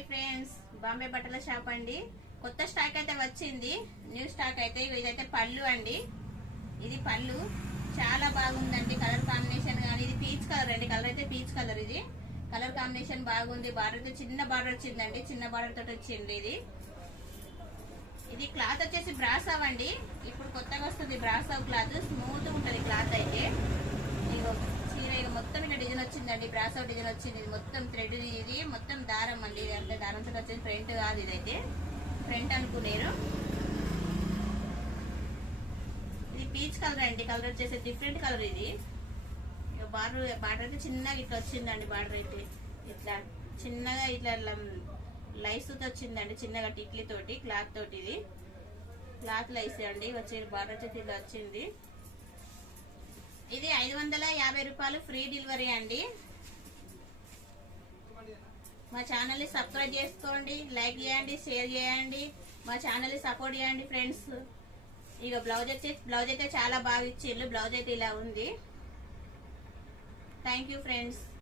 Hi friends, Bombay బట్టల shop అండి. కొత్త స్టాక్ అయితే వచ్చింది. న్యూ స్టాక్ అయితే ఇదైతే పళ్ళు అండి. ఇది పళ్ళు చాలా బాగుందండి. కలర్ కాంబినేషన్ కానీ ఇది పీచ్ కలర్ అండి. కలర్ అయితే పీచ్ కలర్. ఇది కలర్ కాంబినేషన్ బాగుంది. బార్డర్ అయితే చిన్న బార్డర్ వచ్చిందండి. చిన్న బార్డర్ తోటి వచ్చింది. ఇది క్లాత్ వచ్చేసి బ్రాసవ్ అండి. ఇప్పుడు కొత్తగా వస్తుంది బ్రాసవ్ క్లాత్. స్మూత్ ఉంటది క్లాత్ అయితే. చీర మొత్తం ఇలా డిజైన్ వచ్చిందండి. బ్రాసవ్ డిజైన్ వచ్చింది. ఇది మొత్తం థ్రెడ్. ఇది మొత్తం దారం అండి. ఇది అంటే దారంతో వచ్చేది ఫ్రంట్ కాదు. ఇదైతే ఫ్రంట్ అనుకునేరు. ఇది పీచ్ కలర్ అండి. కలర్ వచ్చేసి డిఫరెంట్ కలర్. ఇది బార్డర్ అయితే చిన్నగా ఇట్లా వచ్చిందండి. బార్డర్ అయితే ఇట్లా చిన్నగా ఇట్లా లైస్ తో వచ్చిందండి. చిన్నగా టిక్లీ తోటి క్లాత్ తోటి. ఇది క్లాత్ లైస్ అండి. వచ్చే బార్డర్ వచ్చేసి ఇట్లా వచ్చింది. ఇది 550 రూపాయలు ఫ్రీ డెలివరీ అండి. మా ఛానల్ ని సబ్స్క్రైబ్ చేసుకోండి, లైక్ చేయండి, షేర్ చేయండి. మా ఛానల్ ని సపోర్ట్ చేయండి ఫ్రెండ్స్. ఇక బ్లౌజ్ అయితే చాలా బాగా ఇచ్చిండ్రు. బ్లౌజ్ అయితే ఇలా ఉంది. Thank you friends.